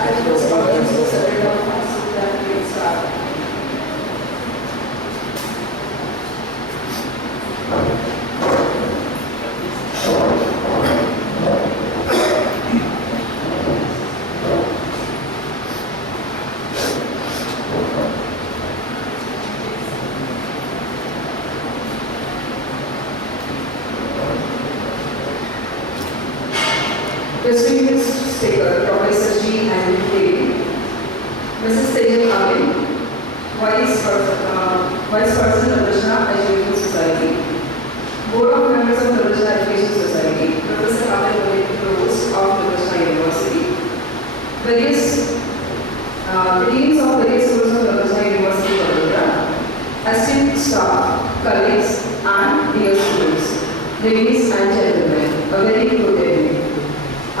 I request audience to settle down fast so that we can start. Distinguished speaker, Professor G. and Devy, Mrs. Tejal Amin, Vice President of Krishna Education Society, Board of Members of the Krishna Education Society, Professor Amin, Provost of the Krishna University, various deans of various schools of the Krishna University, Vadodara, esteemed staff, colleagues, and dear students, ladies and gentlemen, a very good evening.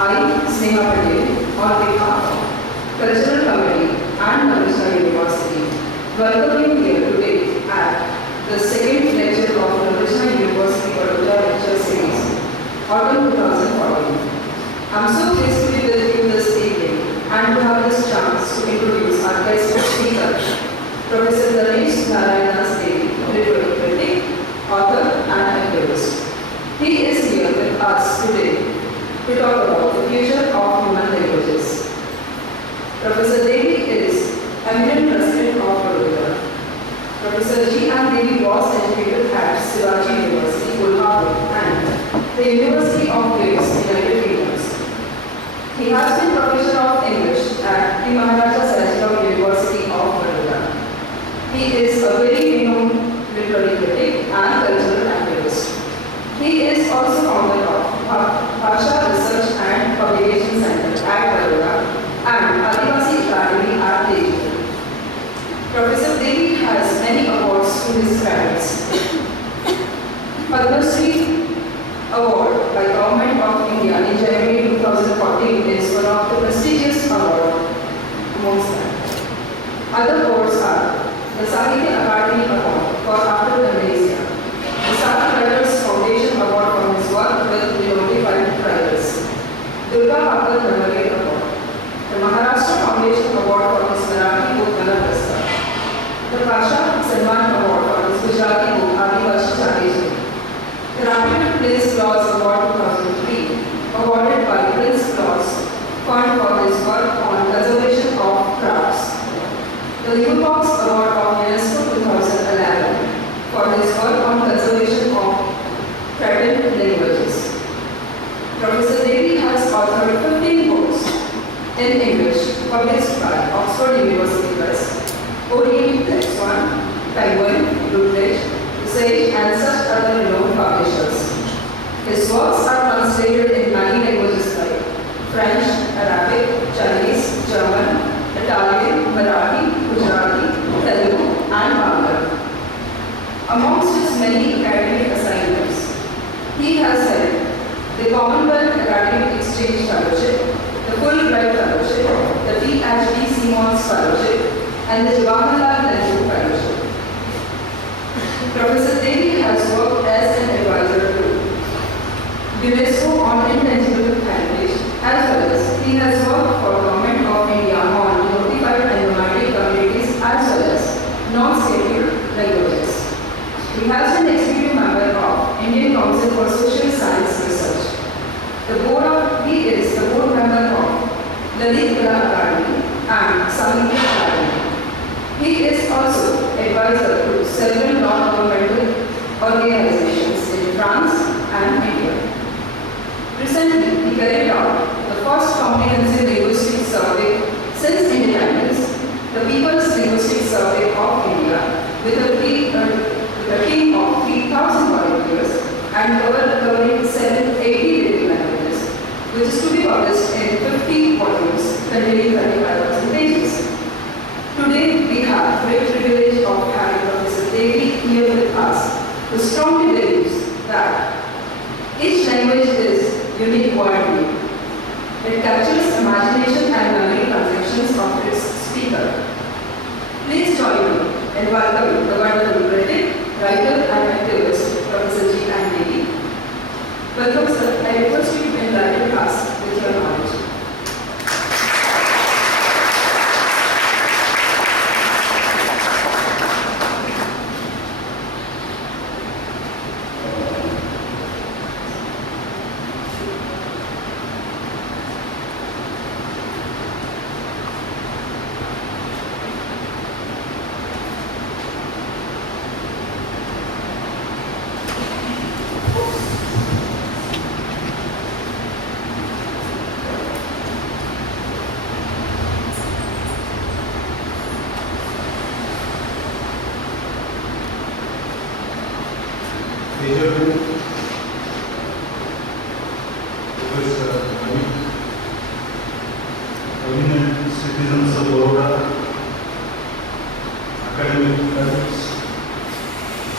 I, Sneha Patel, on behalf of Cultural Committee and Krishna University, welcome you here today at the second lecture of the Krishna University Vadodara Lecture Series, Autumn 2014. I am so pleased to be with you this evening and to have this chance to introduce our guest speaker, Professor Ganesh Narayandas Devy, literary critic, author, and activist. He is here with us today to talk about the future of human languages. Professor Devy is eminent president of Vadodara. Professor G. and Devy was educated at Shivaji University, Kolhapur, and the University of Wales, United Kingdom. He has been professor of English at the Maharaja Sirajpur University of Vadodara. He is a very renowned literary critic and cultural activist. He is also founder of Bhasha Research and Publication Center at Vadodara and Adivasi Academy at Delhi. Professor Devy has many awards to his credits. Padma Shri Award by Government of India in January 2014 is one of the prestigious awards amongst them. Other awards are the Sahitya Akademi Award for After Amnesia, the Sahitya Writers Foundation Award for his work with the notified writers, Durga Bhagat Memorial Award, the Maharashtra Foundation Award for his Marathi book Manapasta, the Pasha Salman Award for his Gujarati book Adivashi Chadeshri, the Rapid Prince Claus Award 2003, awarded by Prince Claus Fund for his work on conservation of crafts, the U-Box Award of UNESCO 2011 for his work on conservation of threatened languages. Professor Devy has authored 15 books in English published by Oxford University Press, Orient Plex One, Penguin, Routledge, Sage, and such other renowned publishers. His works are translated in many languages like French, Arabic, Chinese, German, Italian, Marathi, Gujarati, Telugu, and Bangla. Amongst his many academic assignments, he has held the Commonwealth Academic Exchange Fellowship, the Fulbright Fellowship, the PhD Simons Fellowship, and the Jawaharlal Nehru Fellowship. Professor Devy has worked as an advisor to UNESCO on intangible heritage, as well as he has worked for Government of India on notified and nomadic communities as well as non-scheduled languages. He has been executive member of Indian Council for Social Science Research. He is the board member of Lalit Kala Academy and Samhita Academy. He is also advisor to several non-governmental organizations in France and India. Recently, he carried out the first comprehensive linguistic survey since independence, the People's Linguistic Survey of India, with a team of 3,000 volunteers and covering 780 languages, which is to be published in 50 volumes containing 35,000 pages. Today, we have the great privilege of having Professor Devy here with us, who strongly believes that each language is unique worldly. It captures a Major Professor eminent citizens of Baroda, academic friends,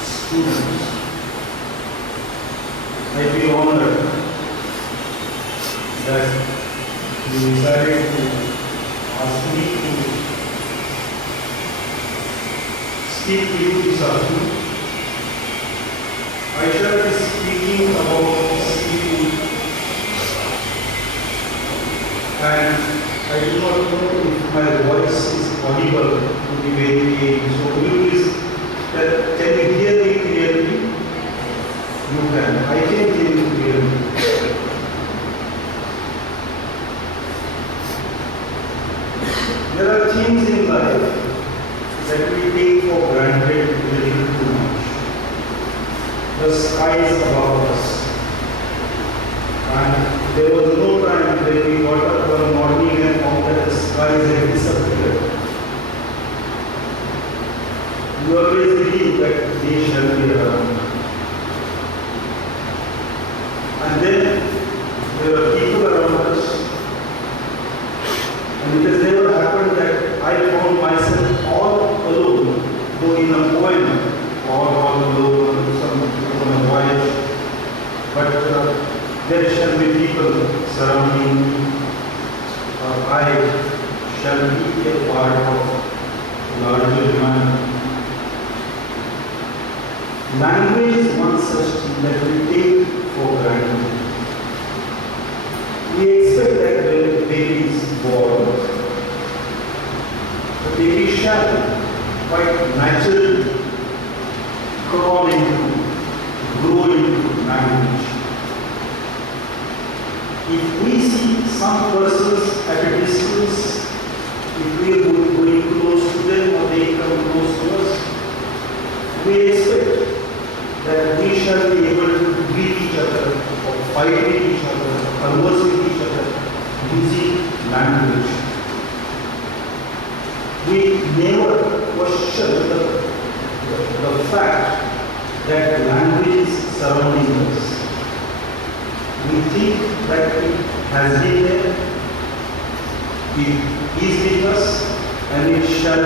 students, I feel honored that you decided to ask me to speak to you this afternoon. I shall be speaking about seafood, and I do not know if my voice is audible to the very end. So will you please can you hear me clearly? You can. I can hear you clearly. There are things in life that we take for granted a little too much. The skies above us. And there was no time when we got up one morning and found that the skies had disappeared. We always believe that they shall be around. And then there are people around us. And it has never happened that I found myself all alone, though in a poem, or all alone on a voyage. But there shall be people surrounding me, or I shall be a part of larger humanity. Language is one such thing that we take for granted. We expect that when a baby is born, the baby shall quite naturally crawl into, grow into language. If we see some persons at a distance, if we are going close to them or they come close to us, we expect that we shall be able to greet each other or fight with each other, converse with each other using language. We never question the fact that language is surrounding us. We think that it has been there, it is with us, and it shall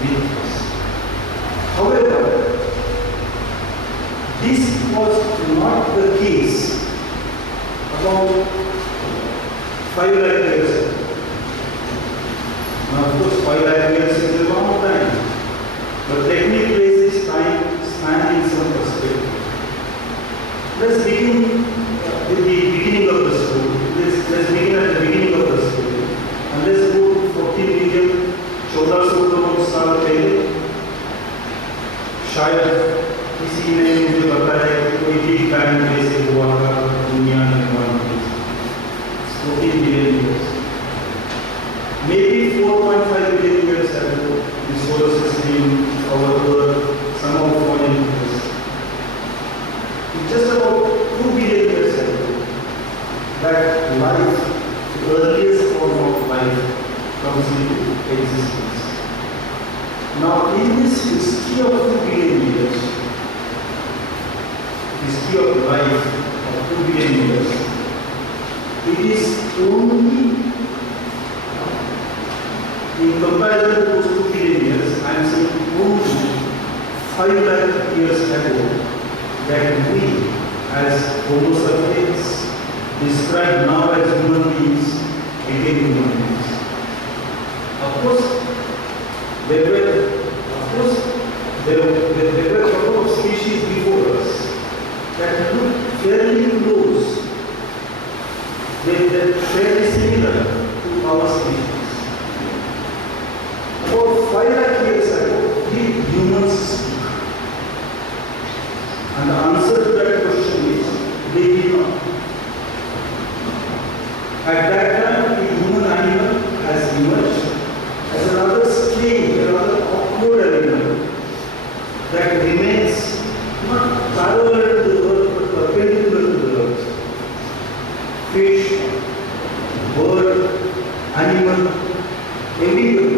be with us. However, this was not the case about 5 lakh years ago. Now, of course, 5 lakh years is a long time, but let me place this time span in some perspective. Let's begin with the beginning of the story. Let's begin at the beginning of the story. And let's go to 14 million, 1400 crore साल पहले. शायद किसी ने मुझे बताया कि कोई big bang जैसे हुआ था दुनिया निर्माण की. 14 billion years. Maybe 4.5 billion years ago, the solar system, our Earth, somehow fallen into this. Just about 2 billion years ago, that life, the earliest form of life, comes into existence. Now, in this history of 2 billion years, history of life of 2 billion years, it is only in comparison to those 2 billion years, I am saying only 5 lakh years ago, that we as Homo sapiens, described now as human beings, became human beings. Of course, there were a couple of species before us that looked fairly close, they were fairly similar to our species. About 5 lakh years ago, did humans speak? And the answer to that question is, they did not. At that time, the human animal has emerged as another strange, another awkward animal that remains not parallel to the earth but perpendicular to the earth. Fish, bird, animal, everybody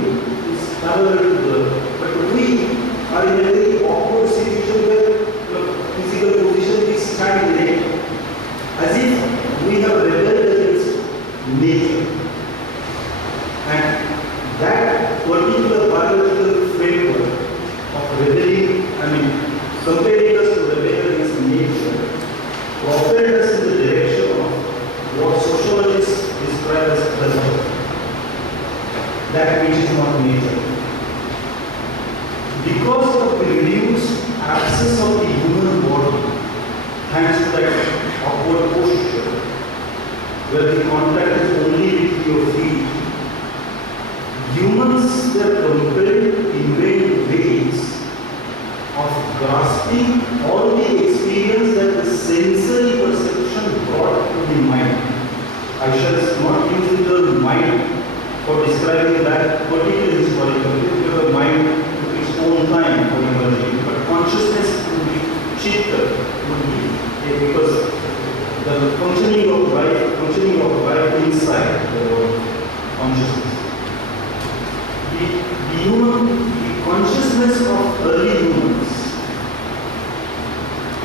is parallel to the earth. But we are in a very awkward situation where physical position particular biological framework of rebelling, comparing us to rebel against nature, propelled us in the direction of what sociologists describe as pleasure, that which is not nature. Because of the reduced access of the human body, thanks to that upward posture, where the contact is only with your feet, humans were compelled in vain ways of grasping all the experience that the sensory perception brought to the mind. I shall not use the term mind for describing that particular historical period, because the mind took its own time for emerging, but consciousness would be chitta, would be, because the functioning of life inside the consciousness. The consciousness of early humans,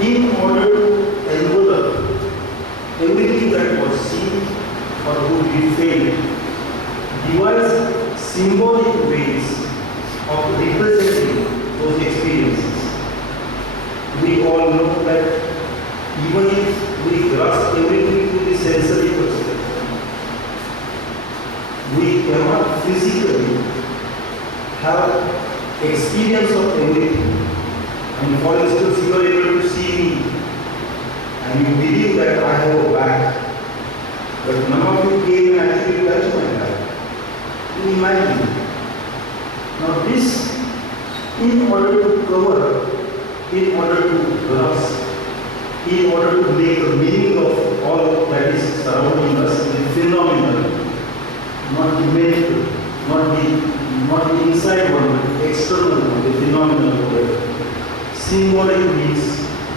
in order to envelop everything that was seen or could be felt, devised symbolic ways of representing those experiences. We all know that even if we grasp everything through the sensory perspective, we cannot physically have experience of everything. For instance, you are able to see me and you believe that I have a back, but none of you came and actually touched my back. You imagine. Now this, in order to cover, in order to grasp, in order to make a meaning of all that is surrounding us, the phenomenon, not the medical, not the inside one, but the external one, the phenomenal world. Symbolic means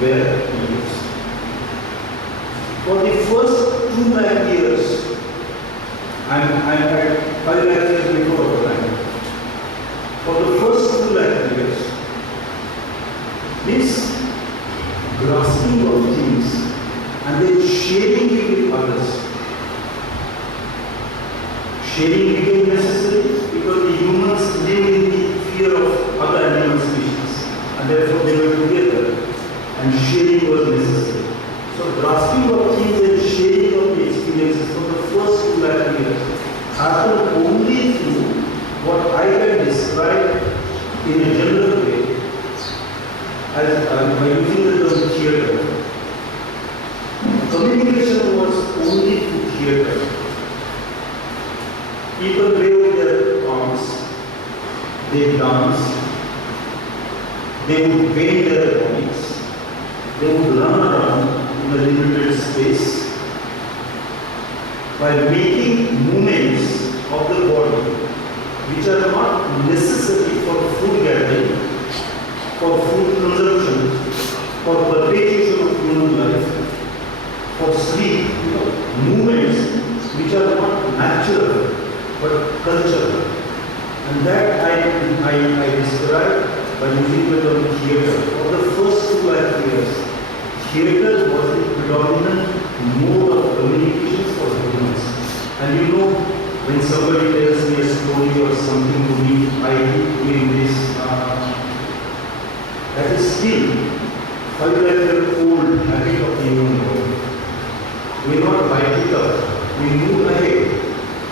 were used. For the first 2 lakh years, I'm at 5 lakh years before our time. For the first 2 lakh years, this grasping of things and then sharing it with others. Sharing became necessary because the humans live in the fear of other animal species, and therefore they were together, and sharing was necessary. So grasping of things and sharing of the experiences for the first 2 lakh years happened only through what I can describe in a general way as by using the term theatre. Communication was only through theatre. People waved their arms, they danced, they would bend their bodies, they would run around in a limited space by making movements of the body which are not necessary for food gathering, for food consumption, for perpetuation of human life, for sleep, movements which are not natural but cultural. And that I describe by using the term theatre. For the first 2 lakh years, theatre was the predominant mode of communication for humans. And you know, when somebody tells me a story or something to me, I keep doing this. That is still 5 lakh old habit of the human body. We not bite it up, we move ahead,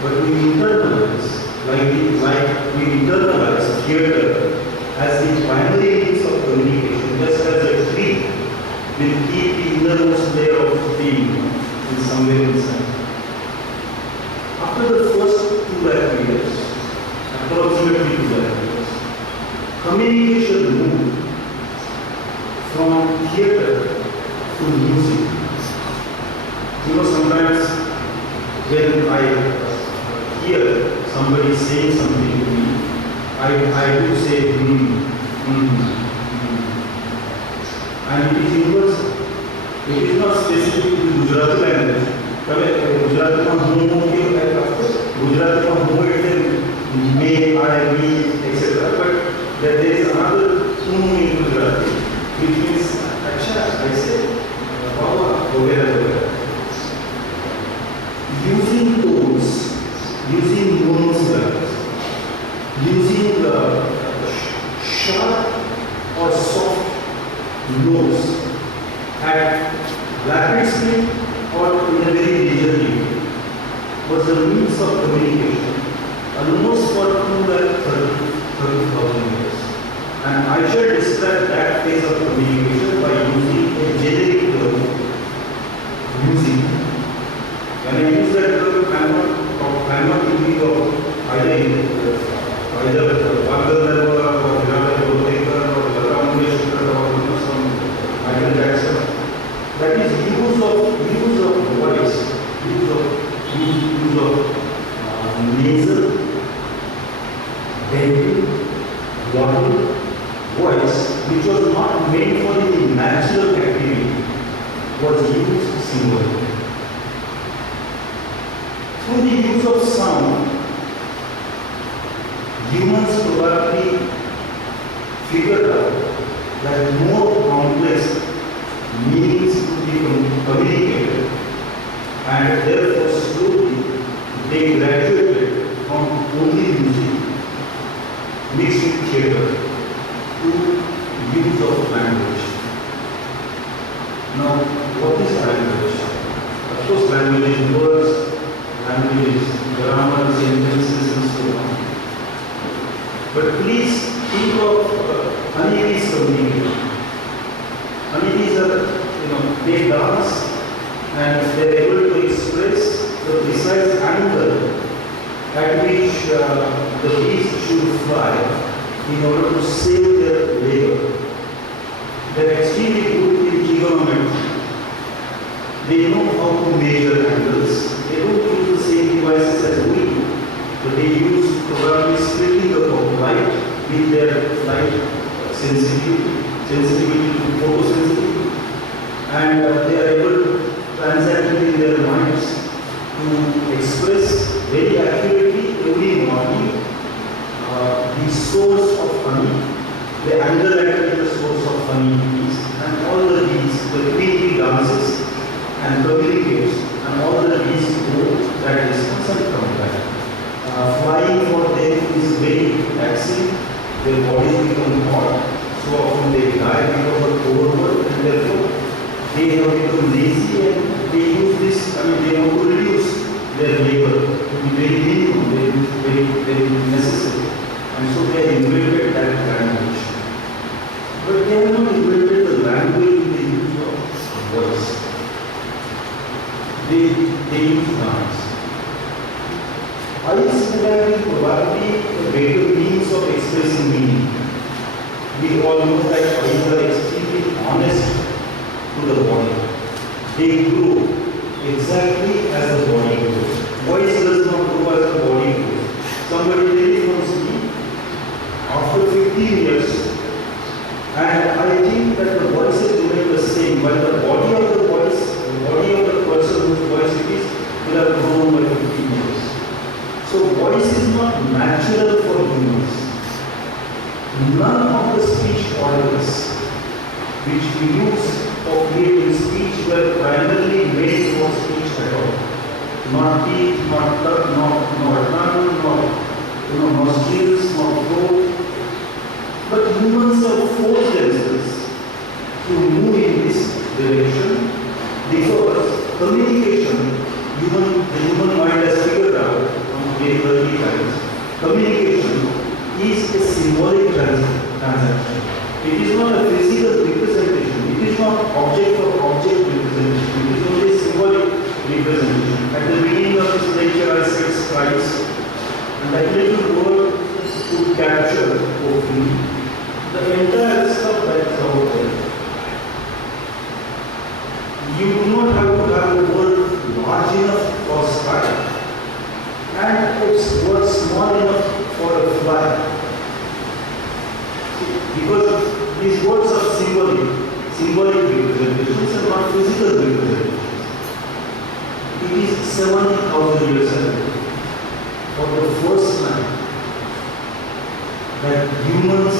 but we internalize, like we internalize theatre as the primary means of communication, just as a tree will keep the innermost layer of being in somewhere inside. After the first 2 lakh years, approximately 2 lakh years, communication moved from theatre to music. You know, sometimes when I hear somebody saying something to me, I do say, and it is universal. It is not specific to Gujarati language. Gujarati may, I, me, etc. But there is another in Gujarati which means, Acha, I say, Baba, Vogera. Using tones, using monosyllables, using And I shall describe that phase of communication by using a generic term, music. When I use that term, I am not thinking of either Wagner or Vinod Tagore or Lata Mangeshkar or some Michael Jackson. That is use of voice, use of nasal, dental, glottal voice, which was not made for the natural activity, was used symbolically. Through the use of sound, humans probably figured out that more complex meanings could be communicated, and therefore slowly they graduated from only music mixed with theatre to use of language. Now, what is language? Of course, language is words, language is grammar, sentences, and so on. But please think of honeybees communication. Honeybees are, they dance and they are able to express the precise angle at which the bees should fly in order to save their labor. They are extremely good in trigonometry. They know how to measure angles. They don't use the same devices as we do, but they use probably splitting of light with their light sensitivity to photosensitivity, and they are able to transact it in their minds to express very accurately every morning the source of honey, the angle at which the source of honey is, and all the bees, the queen bee dances and communicates, and all the bees go that distance and come back. Flying for them is very taxing, their bodies become hot, so often they die because of overwork, and therefore they have become lazy and they use this, they want to reduce their labor to be very minimum, very necessary. And so they have invented that language. But they have not invented the language in the use of voice. They use dance. Eyes would have been probably a better means of expressing meaning. We all know that eyes are extremely honest to the body. They grow exactly as the body grows. Voice does not grow as the body grows. Somebody telephones me after 15 years, and I think that the voices remain the same, but the body of the voice, the body of the person whose voice it is, will have grown by 15 years. So voice is not natural for humans. None of the speech organs which we use for creating speech were primarily made for speech at all. Not teeth, not tongue, not nostrils, not throat. But humans have forced themselves to move in this direction because communication, the human mind has figured out from very early times, communication is a symbolic transaction. It is not a physical representation. It is not object for object representation. It is only symbolic representation. At the beginning of this lecture, I said skies, and that little word to capture hopefully the entire stuff that is out there. You do not have to have a word large enough for sky, and it's word small enough for a fly. Because these words are symbolic representations and not physical representations. It is 70,000 years ago, for the first time, that humans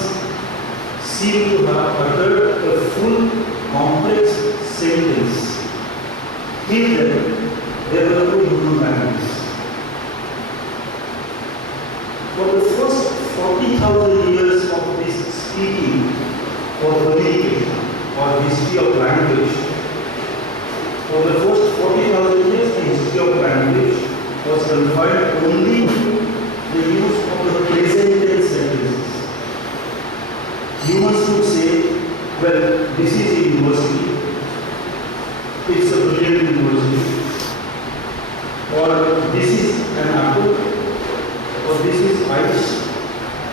seem to have uttered a full, complex sentence. Till then, there were no human languages. For the first 40,000 years of this speaking or communication or history of language, for the first 40,000 years, the history of language was confined only to the use of the present tense sentences. Humans or this is ice,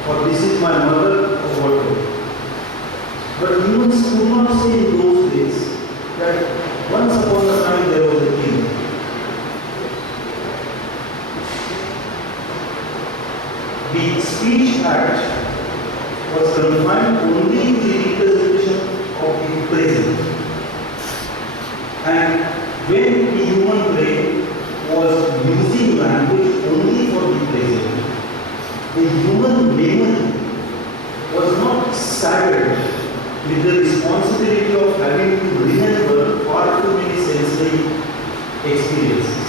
or this is my mother, or whatever. But humans could not say in those days that once upon a time there was a king. The Speech Act was confined only to the representation of the present. And when the human brain was using language only for the present, the human memory was not saddled with the responsibility of having to remember far too many sensory experiences.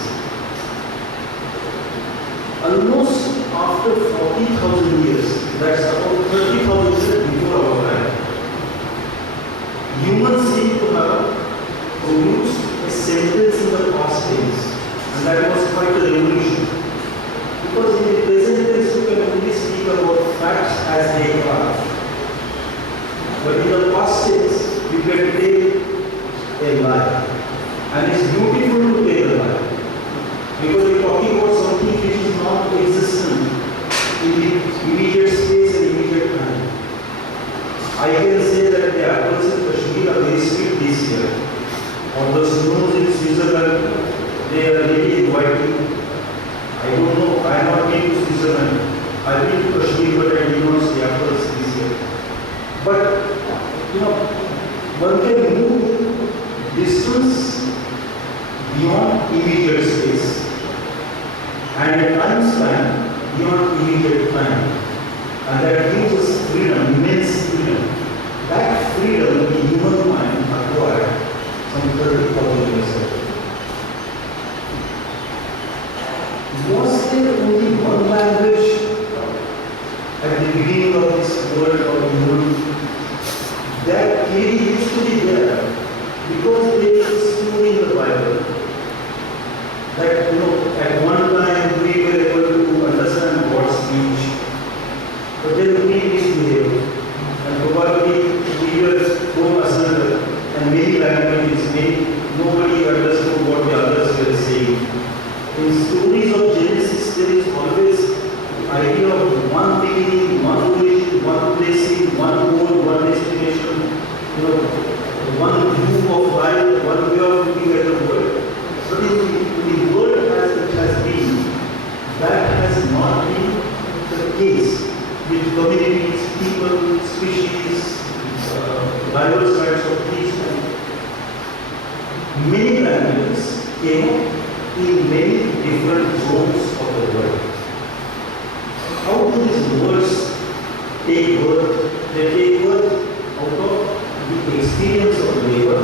Almost after 40,000 years, that's about 30,000 years before our time, humans seem to have produced a sentence in the past tense, and that was quite a revolution. Because in the present tense, you can only speak about facts as they are. But in the past tense, you can take a lie. And it's beautiful to take a lie. Because you're talking about something which is not existent in the immediate space and immediate time. I can say that the apples in Kashmir are very sweet this year. Or the snows in Switzerland, they are really inviting. I don't know, I have not been to Switzerland. I've been to Kashmir, but I did not see apples this year. But, one can move distance beyond immediate space and a time span beyond immediate time. And that gives us freedom, immense freedom. That freedom the human mind acquired some 30,000 years ago. Was there only one language at the beginning of this world of human? That clearly used to be there because there is a story in the Bible that at one time we were able to understand God's speech, but then we misbehaved, and probably we were going asunder, and many languages, nobody understood what the others were saying. In stories of Genesis, there is always the idea of one beginning, one origin, one placing, one goal, one destination, one view of life, one way of looking at the world. But in the world as it has been, that has not been the case with communities, people, species, diverse kinds of trees. Many languages came up in many different zones of the world. How do these words take birth? They take birth out of the experience of labor,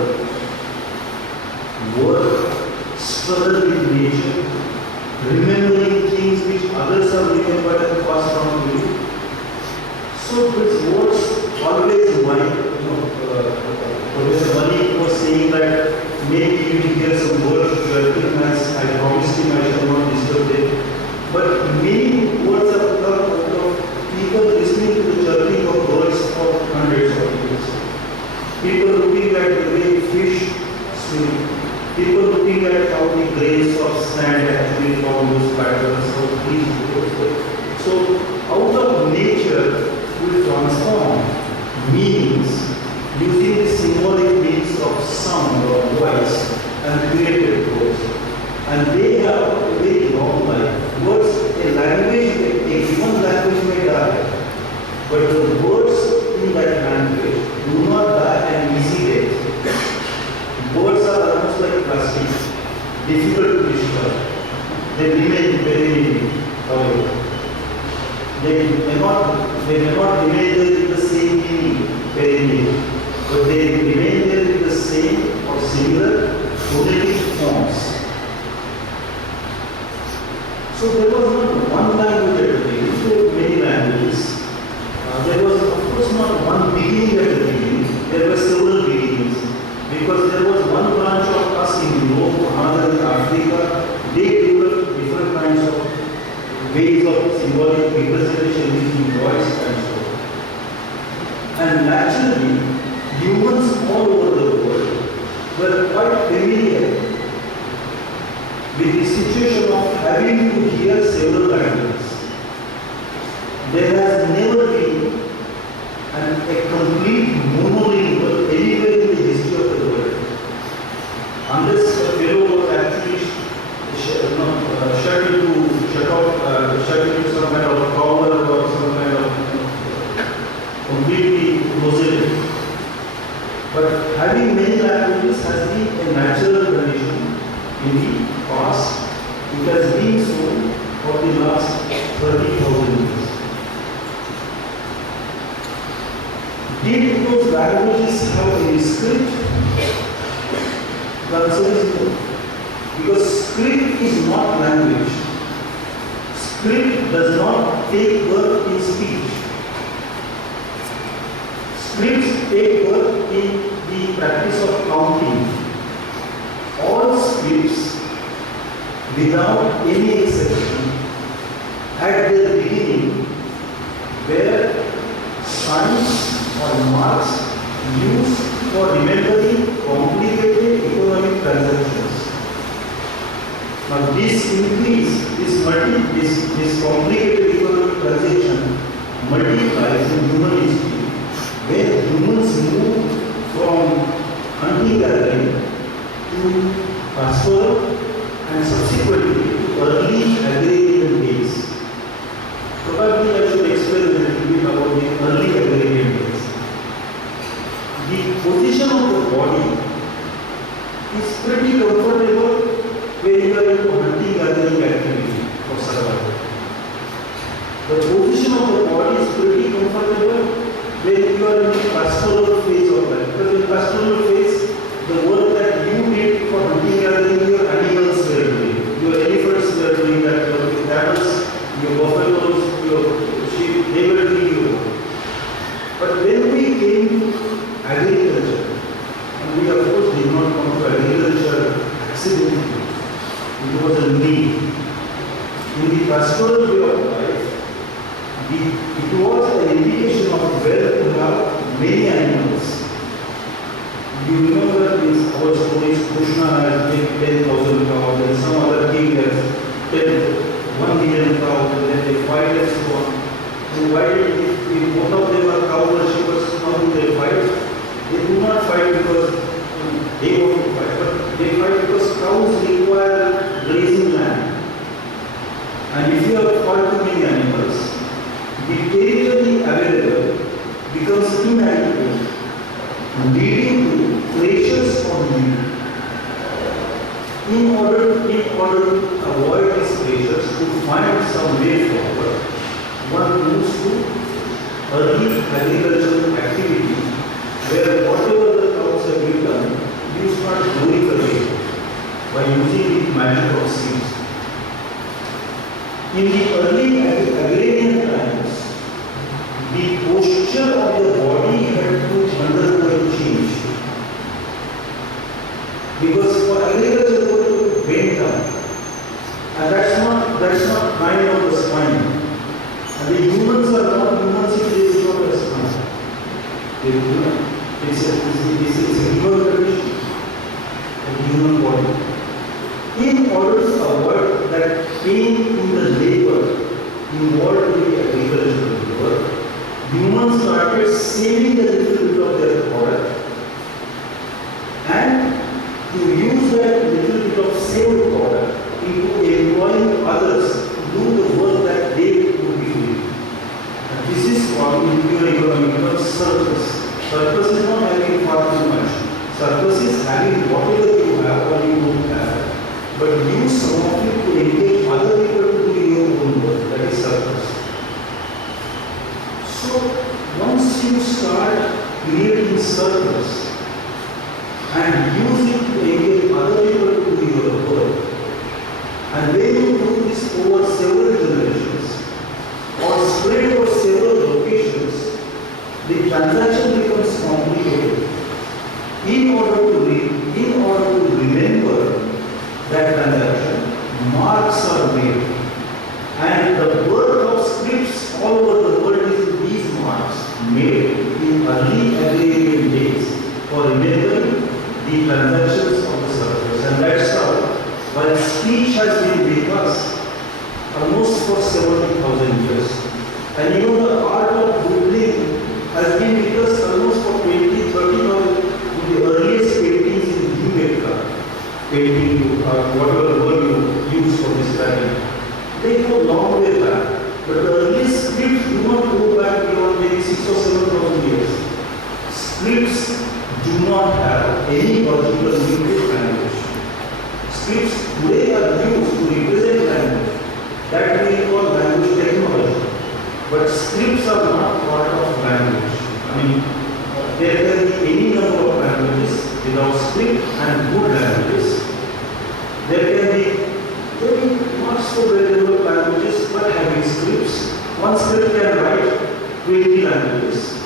work, struggle with nature, remembering things which others have remembered and passed on to you. So these words always remind, Professor Mani was saying that maybe you will hear some words which you have as I promised him I shall not disturb them. But many words have come out of people listening to the chirping of birds for hundreds of years. People looking at the way fish swim. People looking at how the grains of sand actually form those patterns of trees. So out of nature will transform meanings using the symbolic means of sound or voice and created words. And they have a very long life. Words, a language, a given language may die, but the words in that language do not die an easy death. Words are almost like plastic, difficult to destroy. They remain very forever. They may not remain there with the same meaning very many, but they remain there with the same or similar phonetic forms. So there was not one language at the beginning, there were many languages. There was of course not one beginning at the beginning, there were several beginnings. Because there was one branch of us in Europe, another in Africa, they developed different kinds of ways of symbolic representation using voice and so on. And naturally, humans all over the world were quite familiar with the situation of having to hear several languages. there has never been a complete monolingual anywhere in the history of the world. Unless a fellow was actually shut into some kind of collar or some kind of completely closeted. But having many languages has been a natural condition in the past. It has been so for the last 30,000 years. Did those languages have a script? The answer is no. Because script is not language. Script does not take birth in speech. Scripts take birth in the practice of counting. All scripts, without any exception, at the beginning were signs or marks used for remembering complicated economic transactions. Now this increase, this complicated economic transaction multiplies in human history when humans move from hunting gathering to pastoral and subsequently to early agrarian days. Probably I should explain a little bit about the early agrarian days. The position of the body is pretty comfortable when you are into hunting gathering activity for survival. The position of the body is pretty comfortable when you are in the pastoral phase of life. Because in pastoral phase, the work that you did for hunting gathering, your animals were doing, your elephants were doing that, your camels, your buffaloes, your sheep, they were doing your work. But when we came to agriculture, and we of course did not come to agriculture accidentally, it was a need. In the pastoral way of life, it was an indication of wealth to have many animals. You remember in our stories, Krishna has made 10,000 cows, and some other king has 1 million cows, and then they fight and so on. And why did if one of them are cow worshippers, how do they fight? They do not fight because they want to fight, but they fight because cows require grazing land. And if you have far too many animals, the territory available becomes inadequate, leading to pressures on yield. In order to avoid these pressures, to find some way forward, one moves to early agricultural activity, where whatever the cows have become, you start glorifying by using the magic of seeds. In the early agrarian times, the posture of the body had to undergo a change. Because for agriculture, you have to bend down. And that's not kind of the spine. And the humans are not humans if there is not a spine. They do not. It's a human condition, a human body. In order to avoid that pain in the labor involved in the agricultural work, humans started saving a little bit of their product, and to use that little bit of saved product into employing others to do the work that they would be doing. And this is called in pure economic terms surplus. Surplus is not having far too much. Surplus is having whatever you have or you don't have, but use some of it to engage other people to do your own work. That is surplus. So once you start creating surplus and use it to engage other people to do your work, and when you do this over several generations or spread over several locations, the transaction becomes complicated. In order to remember that transaction, marks are made, and the work of scripts all over the world is these marks made in early agrarian days for remembering the transactions of the surplus. And that's how, while speech has been with us almost for 70,000 years, and even Scripts do not go back beyond maybe 6 or 7,000 years. Scripts do not have any logical limited language. Scripts today are used to represent language. That we call language technology. But scripts are not part of language. I mean, there can be any number of languages without script and good languages. There can be very not so valuable languages but having scripts. One script can write 20 languages.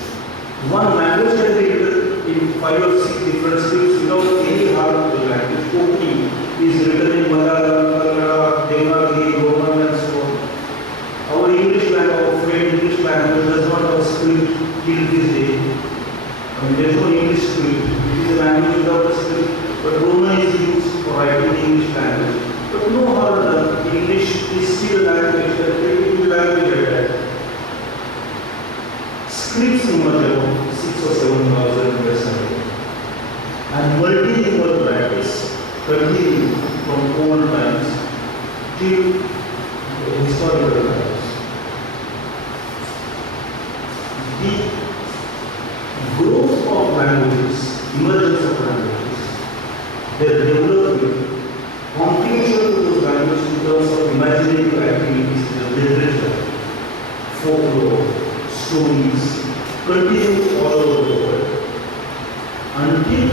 One language can be written in 5 or 6 different scripts without any harm to the language. Konkani is written in Malayalam, Kannada, Devanagari, Roman and so on. Our English language, our French English language does not have a script till this day. I mean, there is no English script. It is a language without a script. But Roman is used for writing the English language. But no harm done. English is still a language, a creative language at that. Scripts emerged about 6 or 7,000 years ago. And multilingual practice continued from old times till historical times. The growth of languages, emergence of languages, their development, contribution to those languages in terms of imaginative activities, literature, folklore, stories, continues all over the world until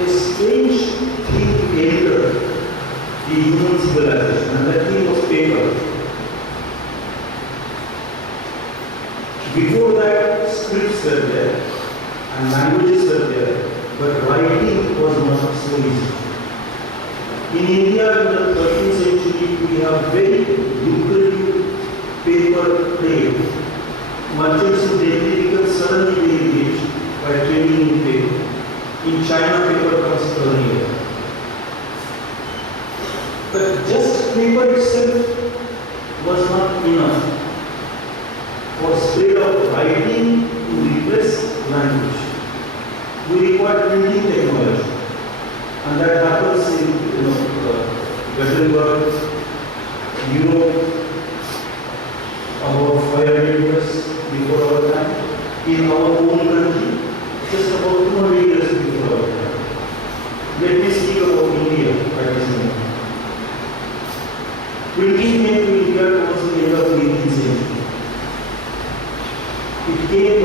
a strange thing entered the human civilization, and that thing was paper. Before that, scripts were there and languages were there, but writing was not so easy. In India, in the 13th century, we have very lucrative paper trade. Merchants who daily become suddenly very rich by trading in paper. In China, paper comes earlier. But just paper itself was not enough for spread of writing to replace language. We require printing technology, and that happens in Western world, Europe, about 500 years before our time. In our own country, just about 200 years before our time. Let me speak about India at this moment. Printing came to India towards the end of the 18th century. It came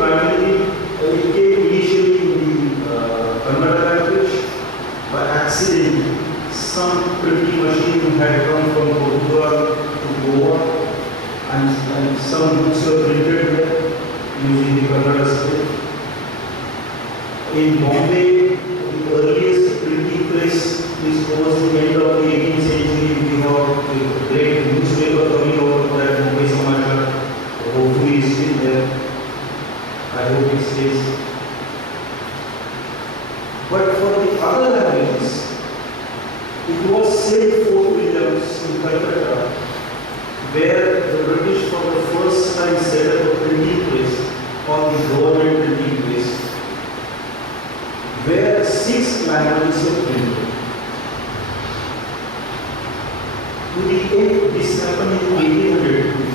initially in the Kannada language by accident. Some printing machine had come from Portugal to Goa, and some books were printed there using the Kannada script. In Bombay, the earliest printing press is towards the end of the 18th century. We have a great newspaper coming over that Bombay Samachar. Hopefully, it's still there. I hope it stays. But for the other languages, it was St. Fort Williams in Calcutta, where the British for the first time set up a printing press called the government printing press, where 6 languages were printed. To the end, this happened in 1802.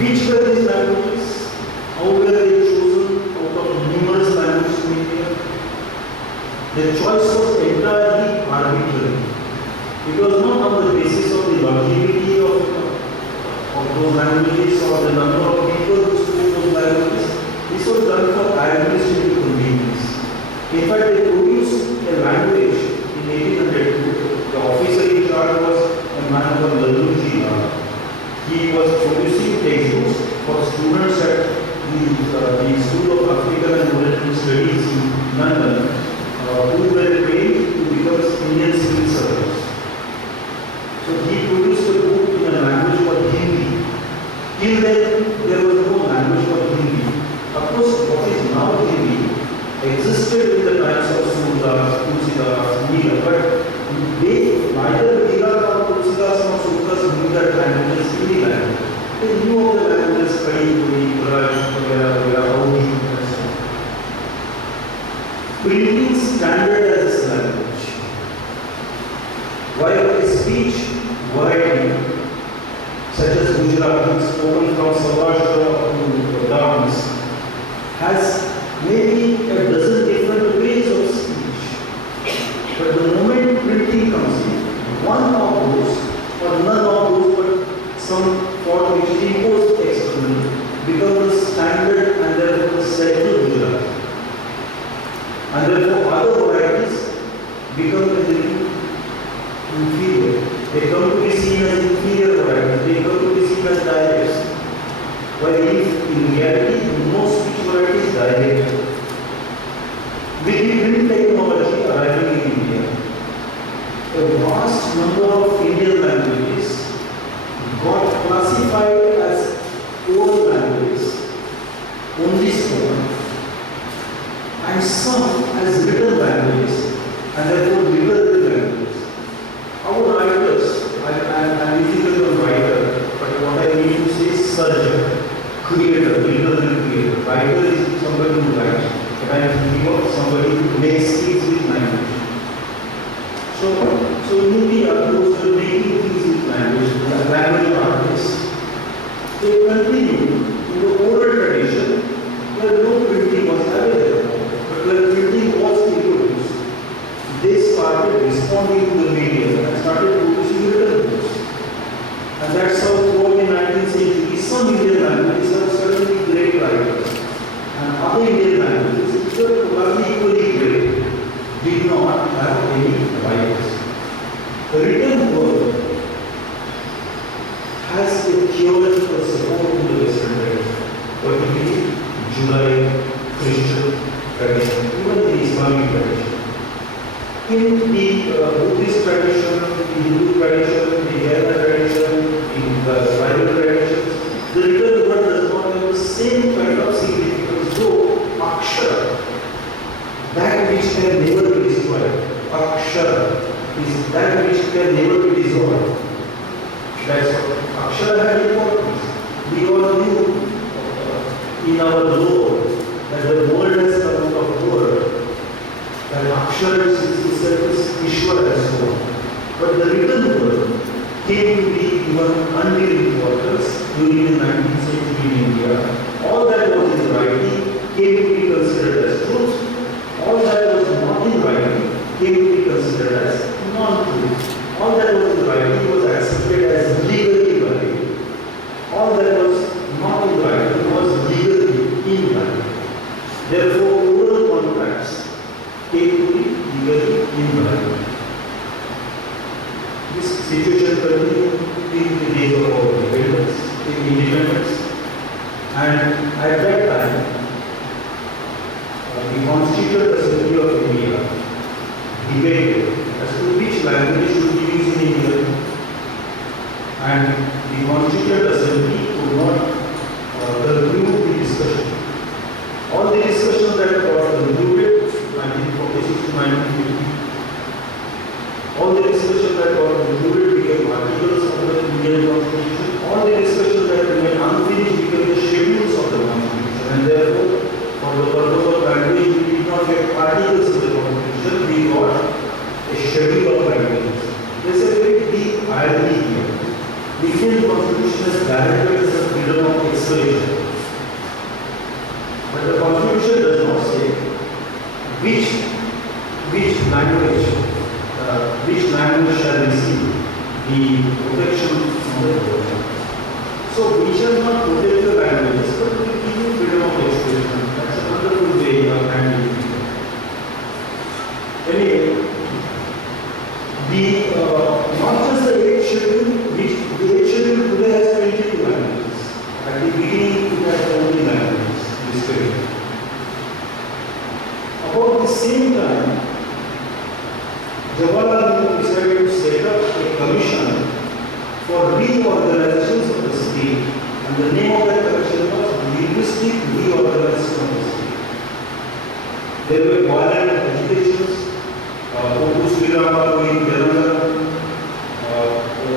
Which were these languages? How were they chosen out of numerous languages in India? The choice was entirely arbitrary. It was not on the basis of the longevity of those languages or the number of people who spoke those languages. This was done for administrative convenience. In fact, they produced a language in 1802. The officer in charge was a man called Lalluji. He was producing textbooks for students at the School of African and Oriental Studies in London, who were trained to become Indian civil servants. So he produced a book in a language called Hindi. Till then, there was no language called Hindi. Of course, what is now Hindi existed in the times of Surdas, Tulsidas, Mira, but neither Mira nor Tulsidas nor Surdas knew that language as Hindi language. They knew of the languages, Kadi, Braj, Audi, and so on. Printing standard as a language. While a speech variety, such as Gujarati, spoken And therefore other varieties become a little inferior. They come to be seen as inferior varieties, they come to be seen as dialects. While in reality, most speech variety is dialect. With the print technology arriving in India, a vast number of Indian languages got classified as oral languages, only spoken, and some as written languages, and therefore literary languages. Our writers, I'm difficult on writer, but what I mean to say is surgeon, creator, literary creator. Writer is somebody who writes, but I am thinking of somebody who makes things with language. So in India, those who are making things with language, the language artists, they continue in the oral tradition where no printing was available, but where printing was introduced. They started responding to the media and started producing written books. And that's how throughout the 19th century, some Indian languages have certainly great writers. And other Indian languages, which were probably equally great, did not have any writers. The written word has a theological support in the Western tradition, particularly Judaic, Christian tradition, even the Islamic tradition. In the Buddhist tradition, the Hindu tradition, the Jaina tradition, in the Bible traditions, the written word does not have the same kind of significance, though Akshara, that which can never be destroyed, Akshara, is that which can never be dissolved. That's what Akshara had importance. We all knew in our lore that the world has come out of word, that Akshara is Ishwara and so on. But the written word came to be given undue importance during the 19th century in India. All that was in writing came to be considered as truth. All that was not in writing came to be considered as non-truth. All that was in writing was accepted as legally valid. All that was not in writing was legally invalid. Therefore, oral contracts came to be legally invalid. This situation continued in the days of our independence, and at that time, the Constituent Assembly of India debated as to which language should be used in India, and the Constituent Assembly could not conclude the discussion. All the discussions that got concluded 1946 to 1950, all the discussions that got concluded became articles of the Indian Constitution, all the discussions that remained unfinished became the schedules of the Constitution, and therefore, for the purpose of language, we did not get articles of the Constitution, we got a schedule of languages. There is a very deep irony here. The Indian Constitution is guaranteed as the freedom of expression. But the Constitution does not say which language shall receive the protection from the government. So we shall not protect the languages, but we give you freedom of expression. That's a wonderful way of handling it. Anyway, not just the 8th schedule, which the 8th schedule today has 22 languages. At the beginning, it had only languages listed. About the same time, Jawaharlal Nehru decided to set up a commission for reorganizations of the state, and the name of that commission was Linguistic Reorganization of the State. There were violent agitations, in Telangana,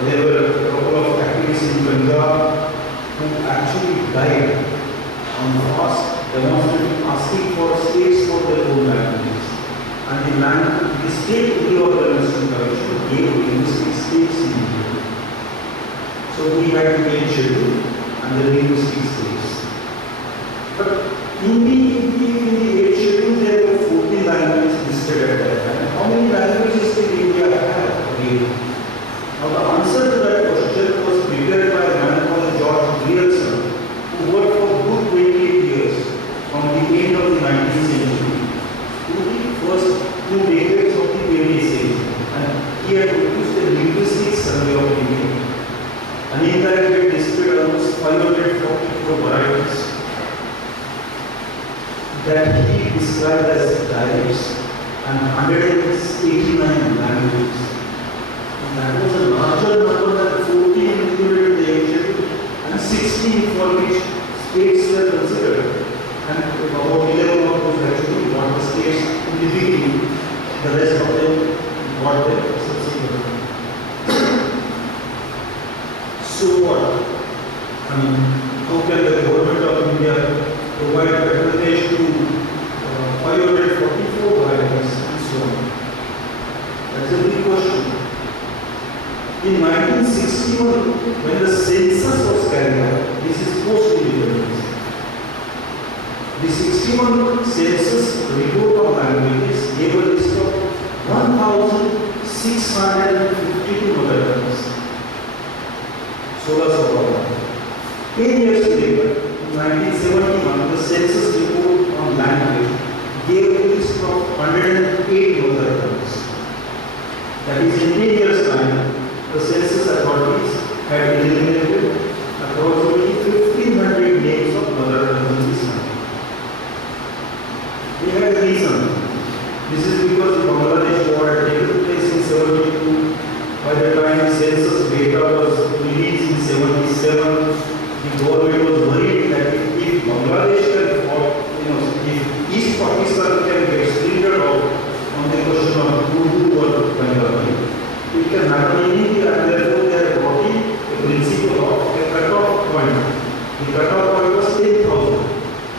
there were a couple of activists in Punjab who actually died on fast demonstrating asking for states for their own languages. And the state reorganization commission gave linguistic states in India. So we had the 8th schedule and the linguistic states. But in the 8th schedule there were 14 languages listed at that time. How many languages did India have really? Now the answer to that question was prepared by a man called George Grierson, who worked for good 28 years from the end of the 19th century to the varieties that he described as dialects and 189 languages. And that was a larger number than 14 included the ancient and 16 for which states were considered. And about 11 of those actually got the states in the beginning, the rest of them got them subsequently. So what? I mean, how can the government of India provide patronage to 544 varieties and so on? That's a big question. In 1961, when the census was carried out, this is post-independence. The 61 census report of languages gave a list of 1,652 mother tongues. 10 years later, in 1971, the census report on language gave a list of 108 mother tongues. That is, in 10 years' time, the census authorities had eliminated approximately 1,500 names of mother tongues in this country. They had a reason. This is because the Bangladesh war had taken place in 72. By the time the census data was released in 77, the government was worried that if Bangladesh can fall, if East Pakistan can get splintered off on the question of Urdu or Bengali, it can happen in India, and therefore they are brought a principle of a cut-off point. The cut-off point was 10,000.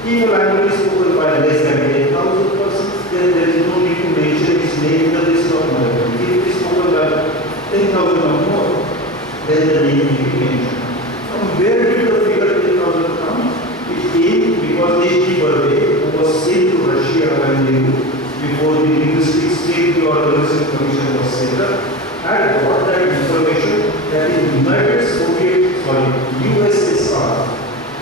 If a language is spoken by less than 10,000 persons, then there is no need to mention its name in the list of mother tongues. If it is spoken by 10,000 or more, then the name will be mentioned. From where did the figure 10,000 come? It came because H.G. Burway, who was sent to Russia and before the linguistic state organization commission was set up, had got that information that in USSR,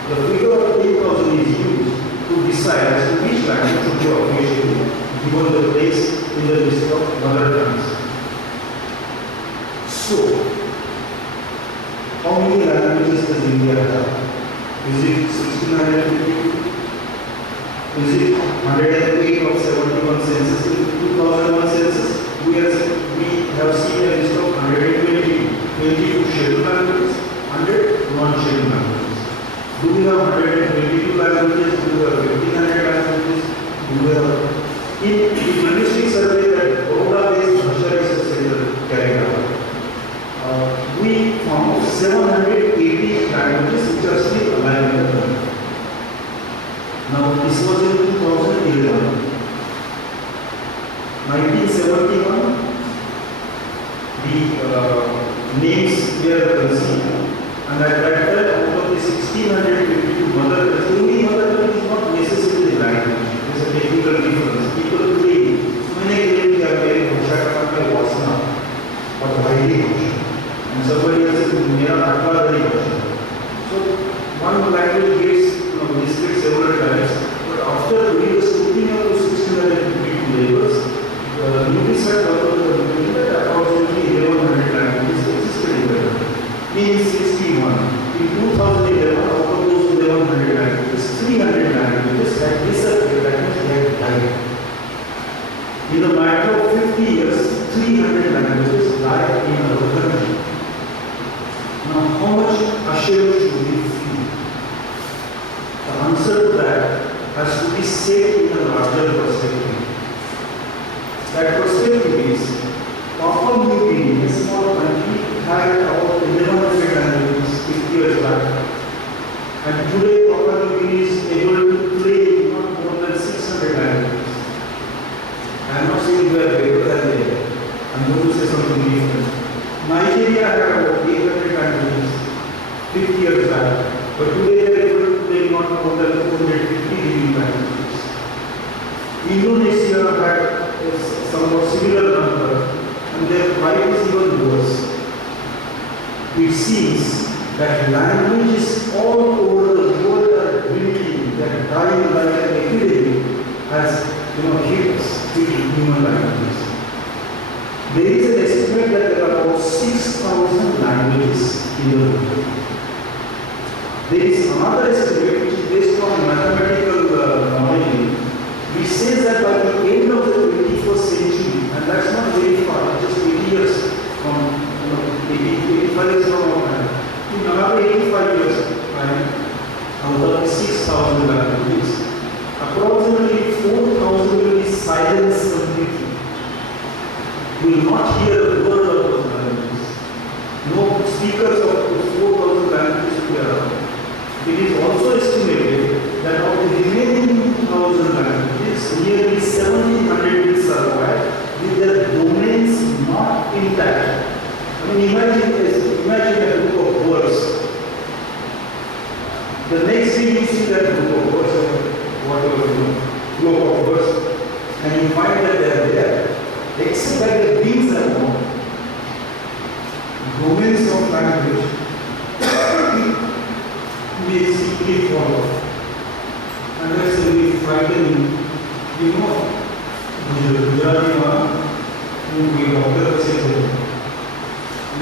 the figure of 10,000 is used to decide as to which language should be officially given the place in the list of mother tongues. So, how many languages does India have? Is it 1652? Is it 108 of 71 census? In 2001 census, we have seen a list of 22 scheduled languages, 100 non-scheduled languages. Do we have 122 languages? Do we have 1500 languages? Do we have? In the linguistic survey that Baroda-based Bhasha Research Center carried out, we found 780 languages which are still alive in the world. Now, this was in 2011. 1971, the names were conceived, and at that time, out of the 1652 mother tongues, only mother tongue is not necessarily language. There is a technical difference. People claim, so many claim they are very Bhasha Vasana, but widely Bhasha. And somebody else says, Mera Atma very Bhasha. So, one language gets listed several times, but after doing the scrutiny of those 1652 labels, the UNIS had come to the conclusion that approximately 1100 languages existed in the country. In 61, in 2011, out of those 1100 languages, 300 languages had disappeared, that means they had died. In a matter of 50 years, 300 languages died in our country. Now, how much ashamed should we feel? The answer to that has to be set in a larger perspective. That perspective is, Papua New Guinea, a small country, had about 1100 languages 50 years back. And today, Papua New Guinea is able to play not more than 600 languages. I am not saying we are better than they are. I am going to say something different. Nigeria had about 800 languages 50 years back. But today they are able to play not more than 450 living languages. Indonesia had a somewhat similar number, and their plight is even worse. It seems that languages all over the world are dwindling, that dying like an epidemic has hit us, hit human languages. There is an estimate that there are about 6,000 languages in the world. There is another estimate, which is based on mathematical modeling, which says that by the end of the 21st century, and that's not very far, just 80 years from, 85 years from now, in another 85 years time, out of 6,000 languages, approximately 4,000 will be silenced completely. We will not hear a word of those languages. No speakers of those 4,000 languages will be around. It is also estimated that of the remaining 2,000 languages, nearly 1,700 will survive with their domains not intact. I mean, imagine a book of words. The next day you see that book of words, or whatever book of words, and you find that they are there, except that the beings are gone. Domains of language may simply follow. And that's really frightening. You know, Gujarati who we doctor say,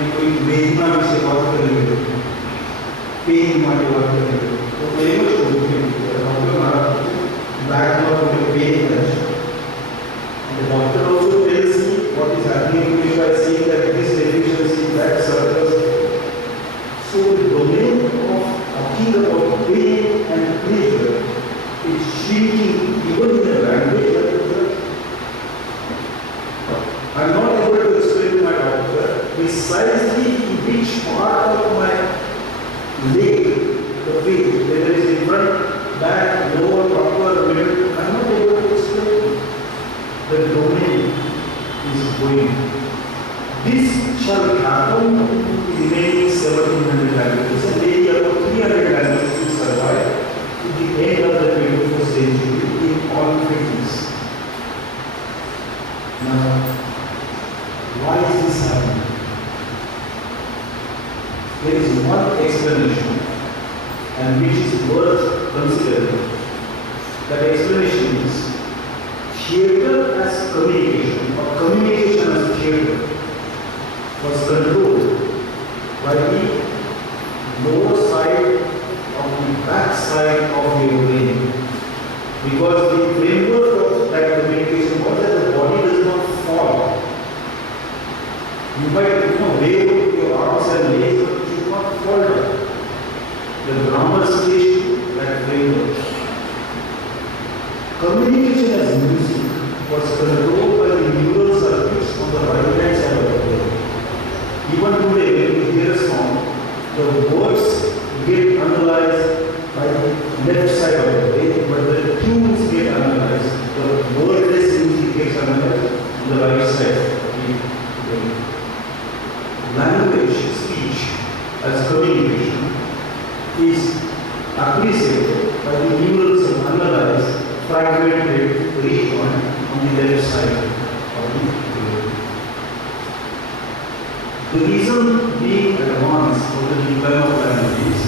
कोई वेदना विषय बात करेंगे, pen वाली बात करेंगे, तो pen को छोड़ देंगे। डॉक्टर हमारा बैकलॉग में पेन है। The doctor also tells me what is happening to you by saying that this deficiency, that surplus. So the domain of talking about pain and pleasure is shrinking even in a language that I am not able to explain to my doctor precisely in which part of my leg, the feet, whether it is in front, back, lower, upper, middle, I am not able to explain. The domain is going. This shall happen to the remaining 1,700 languages, and maybe about 300 languages will survive to the end of the 21st century in all countries. Now, why is this happening? There is one explanation, and which is worth considering. That explanation is theatre as communication, or communication as theatre, was controlled by the lower side of the back side of your brain. Because the framework of that communication was that the body does not fall. You might wave your arms and legs, but you should not fall down. The grammar stage, that framework. Communication as music was controlled by the neural circuits on the right hand side of the brain. Even today, when you hear a song, the words get analyzed by the left side of the brain, but the tunes get analyzed. The wordless music gets analyzed on the right side of the brain. Language, speech, as communication is appreciated by the neurons and analyzed, fragmented, rejoined on the left side of the brain. The reason being advanced for the development of languages